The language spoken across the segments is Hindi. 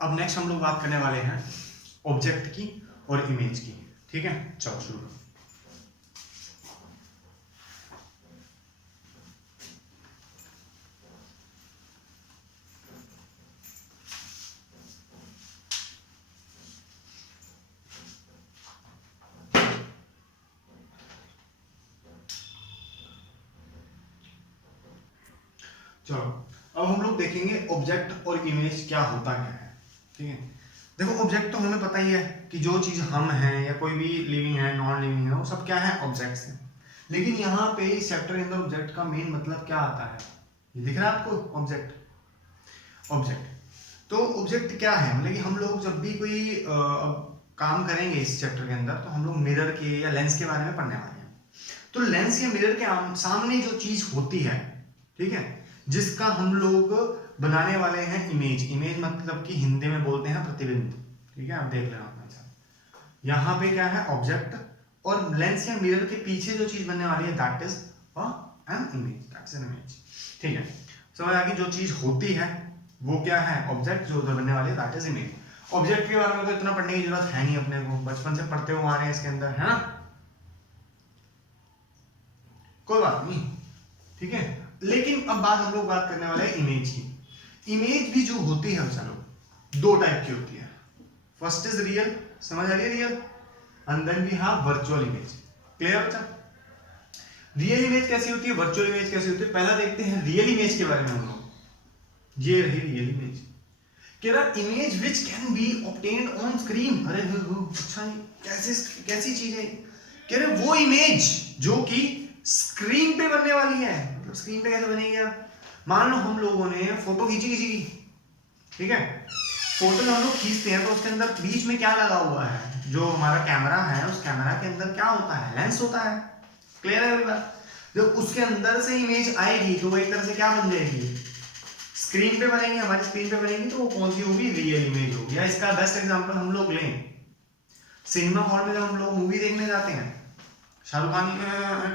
अब नेक्स्ट हम लोग बात करने वाले हैं ऑब्जेक्ट की और इमेज की। ठीक है, चलो शुरू करो। चलो अब हम लोग देखेंगे ऑब्जेक्ट और इमेज क्या होता क्या है। ठीक है, देखो ऑब्जेक्ट तो हमें पता ही है कि जो चीज हम हैं या कोई भी लिविंग है नॉन लिविंग है वो सब क्या है, ऑब्जेक्ट्स हैं। लेकिन यहाँ पे इस चैप्टर के अंदर ऑब्जेक्ट का मेन मतलब क्या आता है, ये दिख रहा है आपको ऑब्जेक्ट। ऑब्जेक्ट तो ऑब्जेक्ट क्या है, मतलब कि हम लोग जब भी कोई काम करेंगे इस चैप्टर के अंदर तो हम लोग मिरर के या लेंस के बारे में पढ़ने वाले हैं। तो लेंस या मिरर के सामने जो चीज होती है, ठीक है, जिसका हम लोग बनाने वाले हैं इमेज। इमेज मतलब कि हिंदी में बोलते हैं प्रतिबिंब। ठीक है, आप देख लेना अपना साथ। यहाँ पे क्या है ऑब्जेक्ट, और लेंस या मिरर के पीछे जो चीज बनने वाली है that is an image, that's an image. ठीक है, समझ आ गई। जो चीज होती है वो क्या है, ऑब्जेक्ट। जो उधर बनने वाली है दैट इज इमेज। ऑब्जेक्ट के बारे में तो इतना पढ़ने की जरूरत है नहीं, अपने को बचपन से पढ़ते हुए आ रहे हैं इसके अंदर, है ना, कोई बात नहीं। ठीक है, लेकिन अब हम लोग बात करने वाले हैं इमेज की। इमेज भी जो होती है चलो दो टाइप की होती है। फर्स्ट इज रियल, समझ आ रही है, real, and then we have virtual image. Clear बच्चा? रियल इमेज कैसी होती है, वर्चुअल इमेज कैसी होती है, पहला देखते हैं रियल इमेज के बारे में हम लोग। ये रही रियल इमेज। कह रहा image which can be obtained on screen. अरे अच्छा, कैसी चीज है, कह रहे वो इमेज जो कि स्क्रीन पे बनने वाली है। मतलब स्क्रीन पे कैसे बनेगी यार, मान लो हम लोगों ने फोटो खींची किसी की, ठीक है, फोटो हम लोग खींचते हैं तो उसके अंदर बीच में क्या लगा हुआ है, जो हमारा कैमरा है उस कैमरा के अंदर क्या होता है, लेंस होता है। क्लियर है बात? जब उसके अंदर से इमेज आएगी तो वो एक तरह से क्या बन जाएगी, स्क्रीन पे बनेगी, हमारी स्क्रीन पे बनेगी, तो वो कौन सी होगी, रियल इमेज होगी। या इसका बेस्ट एग्जांपल हम लोग लें, सिनेमा हॉल में जब हम लोग मूवी देखने जाते हैं, शाहरुख खान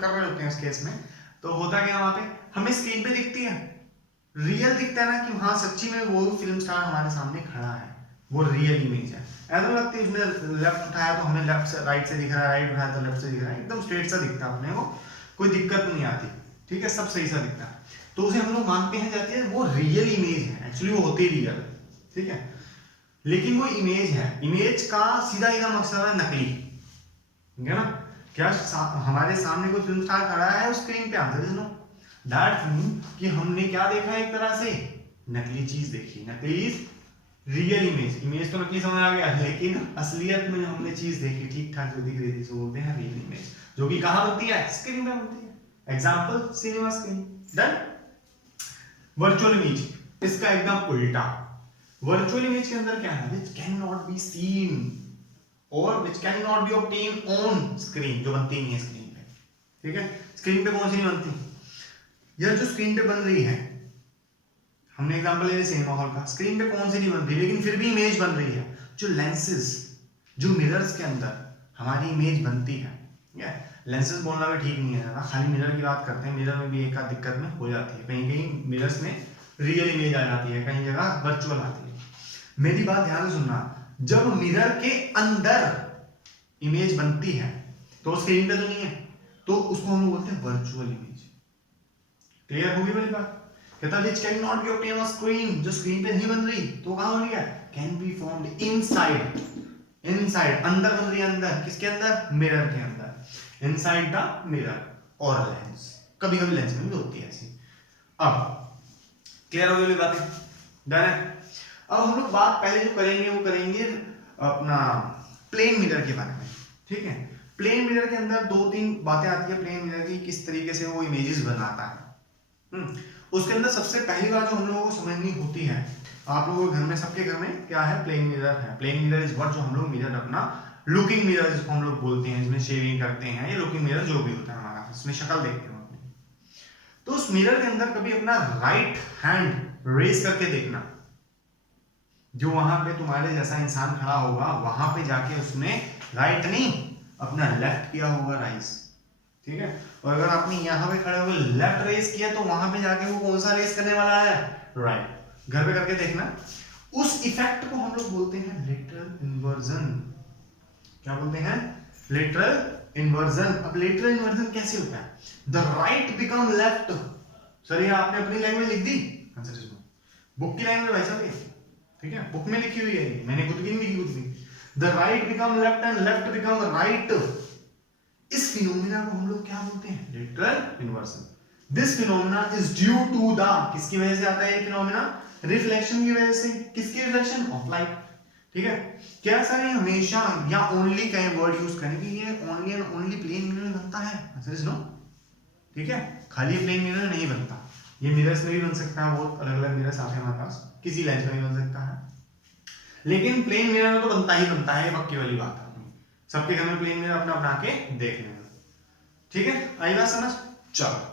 कर रहे होते हैं उस केस में, तो होता क्या वहां पे, हमें स्क्रीन पे दिखती है, रियल दिखता है ना कि हाँ सच्ची में वो फिल्म स्टार हमारे सामने खड़ा है, वो रियल इमेज है। ऐसा लगता है उसने लेफ्ट उठाया तो हमें लेफ्ट से राइट से दिख रहा है, राइट उठाया तो लेफ्ट से दिख रहा है, एकदम स्ट्रेट सा दिखता है अपने को, कोई दिक्कत नहीं आती। ठीक है, सब सही सा दिखता है, तो उसे हम लोग मानते हैं जाती है वो रियल इमेज है, एक्चुअली वो होती रियल है। ठीक है, लेकिन वो इमेज है, इमेज का सीधा सीधा मकसद है नकली, ठीक है ना। क्या हमारे सामने कोई फिल्म स्टार खड़ा है उस स्क्रीन पे, answer is no. That mean कि हमने क्या देखा, एक तरह से नकली चीज देखी। नकली इज रियल इमेज। इमेज तो नकली समझ आ गया, लेकिन असलियत में हमने चीज देखी ठीक ठाक जो दिख रही थी, वो बोलते हैं रियल इमेज, जो कि कहां बनती है, स्क्रीन पे बनती है। Example cinema screen. Done. Virtual image इसका एकदम उल्टा। वर्चुअल इमेज के अंदर क्या है, which can not be seen और which can not be obtain on screen, जो बनती नहीं है स्क्रीन पे। ठीक है, स्क्रीन पे कौन सी नहीं बनती, यह जो स्क्रीन पे बन रही है, हमने एग्जांपल ले लिया सिनेमा हॉल का, स्क्रीन पे कौन सी नहीं बन रही, लेकिन फिर भी इमेज बन रही है। जो लेंसेज, जो मिरर्स के अंदर हमारी इमेज बनती है, ठीक है, लेंसेज बोलना भी ठीक नहीं है ना, खाली मिरर की बात करते हैं। मिरर में भी एक आध दिक्कत में हो जाती है, कहीं कहीं मिरर्स में रियल इमेज आ जाती है, कहीं जगह वर्चुअल आती है। मेरी बात ध्यान से सुनना, जब मिरर के अंदर इमेज बनती है तो स्क्रीन पे तो नहीं है, तो उसको हम बोलते हैं वर्चुअल इमेज। क्लियर होगी मेरी बात? कहता विच can not be obtain on screen, जो स्क्रीन पे नहीं बन रही तो कहां बन रही है, can be found inside. Inside अंदर बन रही है, अंदर किसके अंदर, मिरर के अंदर, इनसाइड द मिरर और लेंस। कभी कभी लेंस में भी होती है ऐसी। अब क्लियर हो गई बातें, डन है। अब हम लोग बात पहले जो करेंगे वो करेंगे अपना प्लेन मिरर के बारे में। ठीक है, प्लेन मिरर के अंदर दो तीन बातें आती है प्लेन मिरर की, किस तरीके से वो इमेजेस बनाता है। उसके अंदर सबसे पहली बात जो हम लोगों को समझनी होती है, आप लोगों के घर में, सबके घर में क्या है, प्लेन मिरर है। प्लेन मिरर इज व्हाट, जो हम लोग मिरर अपना लुकिंग मिरर जिसको हम लोग बोलते हैं, जिसमें शेविंग करते हैं, या लुकिंग मिरर जो भी होता है हमारा, इसमें शक्ल देखते हैं अपनी। तो उस मिरर के अंदर कभी अपना राइट हैंड रेज करके देखना, जो वहां पे तुम्हारे जैसा इंसान खड़ा होगा वहां पे जाके उसने राइट नहीं अपना लेफ्ट किया होगा, राइज। ठीक है, और अगर आपने यहाँ पे खड़े होकर लेफ्ट रेस किया तो वहां पे जाके वो कौन सा रेस करने वाला है, राइट। घर पे करके देखना। उस इफेक्ट को हम लोग बोलते हैं लेटरल इन्वर्जन। क्या बोलते हैं? Lateral inversion. अब लेटरल इन्वर्जन कैसे होता है? The right become left. Sir ये आपने अपनी लैंग्वेज लिख दी? Answer is no. बुक की लैंग्वेज भाई साहब ये, ठीक है, बुक में लिखी हुई है, मैंने खुद की नहीं लिखी, खुद की। The right become left and left become right. इस फिनोमिना को हम लोग क्या बोलते हैं? Lateral inversion. This phenomena is due to the, किसकी वजह से आता है ये फिनोमिना? रिफ्लेक्शन की वजह से। किसकी रिफ्लेक्शन? Of light. ठीक है, क्या सर ये हमेशा या ओनली का वर्ड यूज करें कि ये only and only plane mirror बनता है? Answer is no. ठीक है, खाली प्लेन मिरर नहीं बनता, ये मिरर्स में भी बन सकता है, बहुत अलग अलग मिरर्स आते हैं हमारे पास, किसी लेंस में भी बन सकता है, लेकिन प्लेन मिरर में तो बनता ही बनता है, पक्की वाली बात है। सबके घर में प्लेन मिरर अपना बना के देख लेना। ठीक है, आई बात समझ? चलो,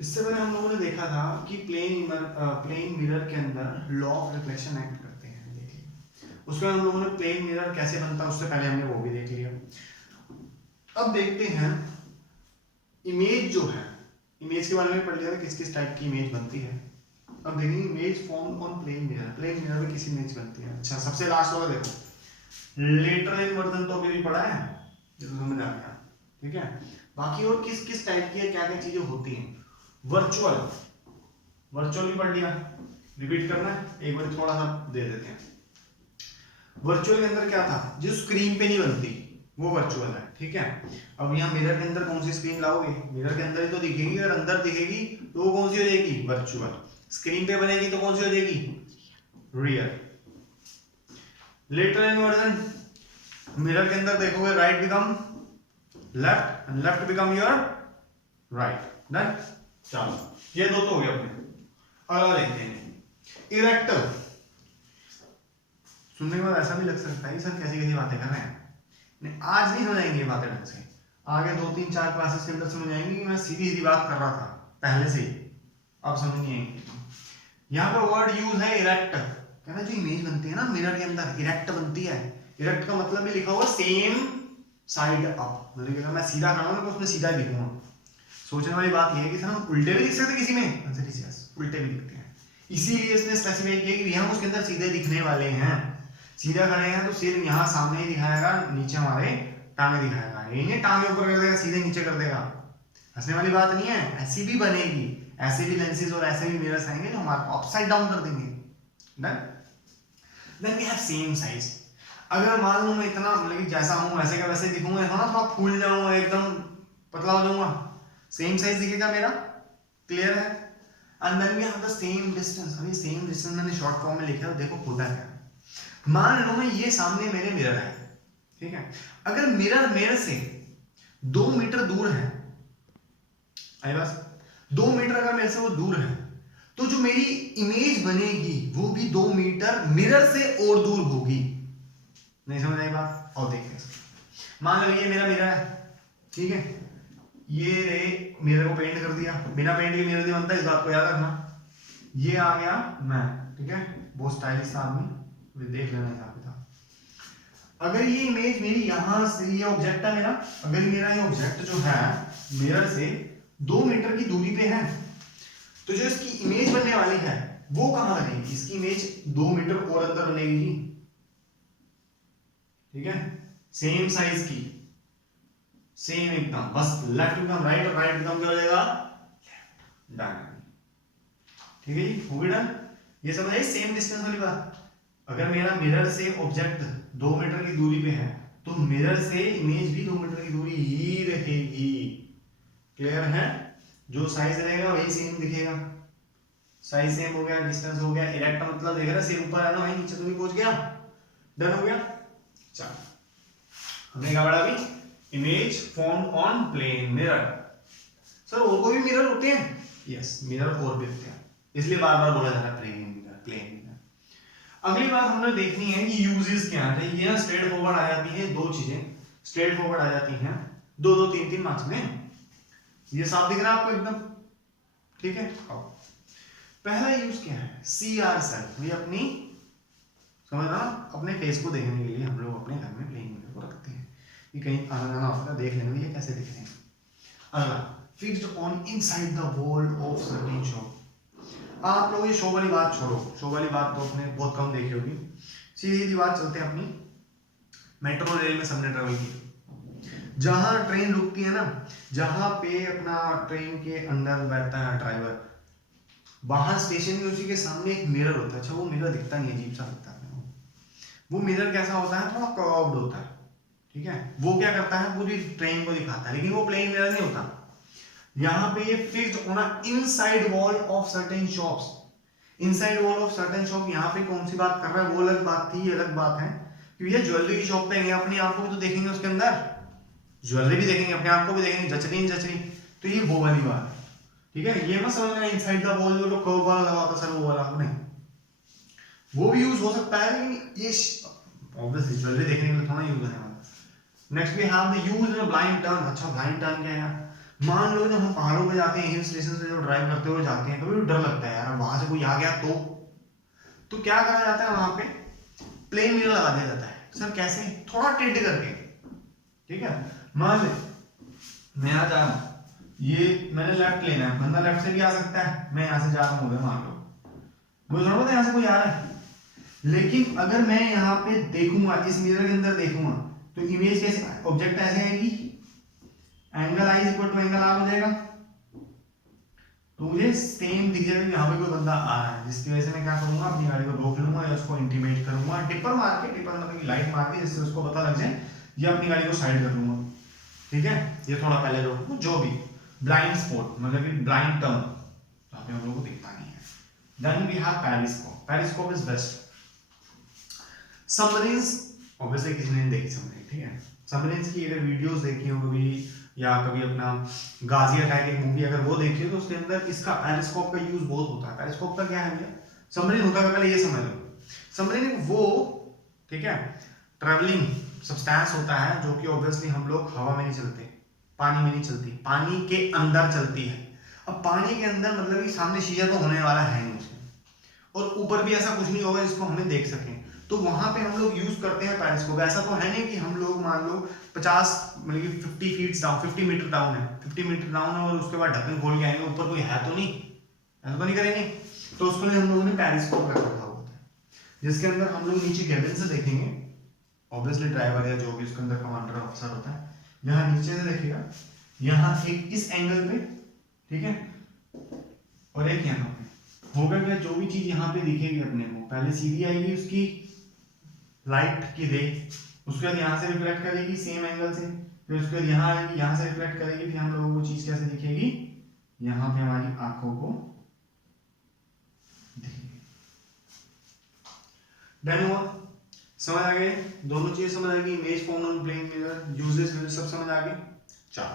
इससे पहले हम लोगों ने देखा था कि प्लेन मिरर के अंदर लॉ ऑफ रिफ्लेक्शन एक्ट करते हैं, देखिए उसके बाद हम लोगों ने प्लेन मिरर कैसे बनता है उससे पहले हमने वो भी देख लिया। अब देखते हैं इमेज जो है, इमेज के बारे में पढ़ लिया था, किस किस टाइप की इमेज बनती है। अब देखेंगे image form on plane mirror, plane mirror में किसी इमेज बनती है। अच्छा, सबसे लास्ट वाला देखो, लेटरल इन्वर्जन तो अभी पढ़ा है, ये तो समझ आ गया। ठीक है, बाकी और किस किस टाइप की क्या क्या चीजें होती हैं। वर्चुअल, वर्चुअल भी पढ़ लिया, रिपीट करना है एक बार, थोड़ा सा दे देते हैं। वर्चुअल के अंदर क्या था? जो स्क्रीन पे नहीं बनती वो वर्चुअल है। ठीक है, अब यहाँ मिरर के अंदर कौन सी स्क्रीन लाओगे? मिरर के अंदर ही तो दिखेगी, और अंदर दिखेगी तो वो कौन सी हो जाएगी? वर्चुअल। स्क्रीन पे बनेगी तो कौन सी हो जाएगी? रियल। लेटरल इन्वर्जन, मिरर के अंदर देखोगे right become left and left become your right. Done. चलो, ये दो तो हो गए अपने। अगला देखते हैं इरेक्टर। सुनने के बाद ऐसा भी लग सकता है सर कैसी कैसी बातें कर रहे हैं, नहीं आज नहीं समझाएंगे ये बातें ढंग से, आगे 2 3 4 क्लासेस के अंदर समझ आएंगे कि मैं सीधी सीधी बात कर रहा था पहले से ही, अब समझ नहीं आएंगे। यहाँ पर वर्ड यूज है इरेक्ट, कहना जो इमेज बनती है ना मिरर के अंदर इरेक्ट बनती है। इरेक्ट का मतलब भी लिखा हुआ सेम साइड अप, मतलब मैं सीधा खड़ा हूं तो उसमें सीधा दिखूंगा। सोचने वाली बात यह है कि सर हम उल्टे भी दिख सकते किसी में? आंसर इज यस, उल्टे भी दिखते हैं। इसीलिए इसने स्पेसिफाई किया कि हम उसके अंदर सीधे दिखने वाले हैं। सीधा खड़े हैं तो सिर यहाँ सामने ही दिखाएगा, नीचे हमारे टांगे दिखाएगा, ये नहीं टांगे ऊपर कर देगा सीधे नीचे कर देगा। हंसने वाली बात नहीं है, ऐसी भी बनेगी, ऐसे भी लेंसेज और ऐसे भी मिरर्स आएंगे जो हमारे को अपसाइड डाउन कर देंगे। Done. Then we have same size. अगर मान लो मैं इतना मतलब जैसा हूं वैसे का वैसे दिखूंगा, है ना, थोड़ा फूल जाऊंगा, एकदम पतला हो जाऊंगा, सेम साइज दिखेगा मेरा। क्लियर है? And then we have the same distance. अभी सेम डिस्टेंस मैंने शॉर्ट फॉर्म में लिखा है, देखो होता क्या। मान लो मैं ये सामने मेरे मिरर है, ठीक है, अगर मिरर मेरे से 2 मीटर दूर है, आई बस 2 मीटर अगर मेरे से वो दूर है, तो जो मेरी इमेज बनेगी वो भी 2 मीटर मिरर से और दूर होगी। नहीं समझ आई बात? और देखते हैं, मान लो ये मेरा मिरर है, ठीक है, ये रे मिरर को पेंट कर दिया, बिना पेंट के मिरर नहीं बनता, इस बात को याद रखना। ये आ गया मैं, ठीक है, बहुत स्टाइलिश आदमी, देख लेना यहाँ पे था। अगर ये इमेज मेरी यहां से, ये ऑब्जेक्ट है मेरा, अगर मेरा ये ऑब्जेक्ट जो है मिरर से 2 मीटर की दूरी पे है, तो जो इसकी इमेज बनने वाली है वो कहां बनेगी? इसकी इमेज 2 मीटर और अंदर बनेगी जी, ठीक है, सेम साइज की, सेम एकदम, बस लेफ्ट बिकम राइट और राइट बिकम क्या हो जाएगा? डन। ठीक है जी, हो गया डन। ये समझ आई सेम डिस्टेंस वाली बात। अगर मेरा मिरर से ऑब्जेक्ट 2 मीटर की दूरी पे है, तो मिरर से इमेज भी 2 मीटर की दूरी ही रहेगी। क्लियर है? जो साइज रहेगा वही सेम दिखेगा। साइज सेम हो गया, डिस्टेंस हो गया, इरेक्ट मतलब देख रहा है सिर ऊपर है ना भाई, नीचे तो नहीं पहुंच गया। डन हो गया। चलो, हमने क्या पढ़ा अभी? Image form on plane mirror. Sir और कोई भी मिरर होते हैं? यस, मिरर और भी होते हैं, इसलिए बार बार बोला जा रहा है प्लेन मिरर, प्लेन मिरर। अगली बात हमने देखनी है कि यूजेस क्या है। ये ना स्ट्रेट फॉरवर्ड आ जाती है, दो चीजें स्ट्रेट फॉरवर्ड आ जाती हैं, 2 2 3 3 मार्क्स में। ये साफ दिख रहा है आपको एकदम? ठीक है। पहला यूज क्या है? CR self. ये अपनी समझ रहा, अपने फेस को देखने के लिए हम लोग अपने घर में प्लेन मिरर को रखते हैं कि कहीं आना जाना होता है, देख लेंगे ये कैसे दिख रहे हैं। अगला, fixed on inside the wall of certain shop. आप लोग ये शो वाली बात छोड़ो, शो वाली बात तो आपने बहुत कम देखी होगी। सीधी बात चलते हैं अपनी मेट्रो रेल में सबने ट्रेवल किया। जहां ट्रेन रुकती है ना, जहां पे अपना ट्रेन के अंदर बैठता है ड्राइवर, वहां स्टेशन में उसी के सामने एक मिरर होता है। अच्छा वो मिरर दिखता नहीं, अजीब सा दिखता है। वो मिरर कैसा होता है, थोड़ा कर्व्ड होता है, ठीक है। वो क्या करता है, पूरी ट्रेन को दिखाता है, लेकिन वो प्लेन मिरर नहीं होता। यहाँ पे ये फिक्स्ड होना inside wall of certain shops. Inside wall of certain shop, यहाँ पे कौन सी बात कर रहा है वो अलग बात थी, ये अलग बात है कि भैया ज्वेलरी की शॉप पे अपनी आंखों को तो देखेंगे, उसके अंदर ज्वेलरी भी देखेंगे, अपने आप को भी देखेंगे, जच रही जच रही। तो ये वो वाली बात है, ठीक है। ये मत समझना इनसाइड द वॉल जो लोग कर्व वाला लगा होता सर वो वाला नहीं, वो भी यूज हो सकता है, लेकिन ये ऑब्वियसली ज्वेलरी देखने के लिए थोड़ा यूज होने वाला। Next we have the use in blind turn. अच्छा ब्लाइंड टर्न क्या है यार, मान लो जब हम पहाड़ों पे जाते हैं, हिल स्टेशन से जो ड्राइव करते हुए जाते हैं, कभी डर लगता है यार वहां से कोई आ गया तो क्या करा जाता है, वहां पे प्लेन मिरर लगा दिया जाता है। सर कैसे, थोड़ा टेढ़े करके, ठीक है। मान ले मैं यहाँ जा रहा हूँ, ये मैंने लेफ्ट लेना है, बंदा लेफ्ट से भी आ सकता है, मैं यहाँ से जा रहा हूँ, मान लो मुझे थोड़ा पता यहाँ से कोई आ रहा है, लेकिन अगर मैं यहाँ पे देखूंगा, इस मिरर के अंदर देखूंगा, तो इमेज कैसे, ऑब्जेक्ट ऐसे आएगी, angle I equal to angle R हो जाएगा, तो मुझे सेम दिख जाएगा कि यहाँ पे कोई बंदा आ रहा है। जिसकी वजह से मैं क्या करूंगा, अपनी गाड़ी को रोक लूंगा या उसको इंटीमेट करूंगा, टिपर मार के, टिपर मतलब कि लाइट मार के, जिससे उसको पता लग जाए, या अपनी गाड़ी को साइड कर लूंगा, ठीक है। ये थोड़ा पहले रोक, जो भी ब्लाइंड स्पॉट मतलब कि ब्लाइंड टर्न, जहाँ पे हम लोग को दिखता नहीं है। Then we have periscope. Periscope is best. Submarines obviously किसी ने देखी सबमरीन, ठीक है। सबमरीन्स की अगर वीडियोस देखी हो कभी, या कभी अपना गाजी अटैक एक मूवी अगर वो देखी हो, तो उसके अंदर इसका पेरिस्कोप का यूज बहुत होता है। पेरिस्कोप का क्या है भैया, सबमरीन होता है, पहले ये समझ लो। सबमरीन वो, ठीक है, ट्रेवलिंग सब्सटेंस होता है जो कि ऑब्वियसली हम लोग हवा में नहीं चलते, पानी में नहीं चलती, पानी के अंदर चलती है। अब पानी के अंदर मतलब कि सामने शीशा तो होने वाला है नहीं उसमें, और ऊपर भी ऐसा कुछ नहीं होगा जिसको हमें देख सकें, तो वहां पे हम लोग यूज करते हैं पेरिस्कोप। ऐसा तो है नहीं कि हम लोग मान लो 50 मतलब कि 50 फीट डाउन, 50 मीटर डाउन है, 50 मीटर डाउन है, और उसके बाद ढक्कन खोल के आएंगे, ऊपर कोई है तो नहीं, ऐसा तो नहीं करेंगे। तो उसको हम लोगों ने पेरिस्कोप रखा होता है, जिसके अंदर हम लोग नीचे कैबिन से देखेंगे, ऑब्वियसली ड्राइवर या जो भी उसके अंदर कमांडर ऑफिसर होता है, यहाँ नीचे से देखेगा, यहाँ एक इस एंगल पे, ठीक है, और एक यहाँ पे होगा क्या, जो भी चीज यहाँ पे दिखेगी अपने को, पहले सीधी आएगी उसकी लाइट की रे, उसके बाद यहाँ से रिफ्लेक्ट करेगी सेम एंगल से, फिर उसके बाद यहाँ आएगी, यहाँ से रिफ्लेक्ट करेगी, फिर हम लोगों को चीज कैसे दिखेगी, यहाँ पे हमारी आंखों को दिखेगी। डन हुआ, समझ आ गए, दोनों चीजें समझ आ गई, image form on plane mirror, uses सब समझ आ गए। चलो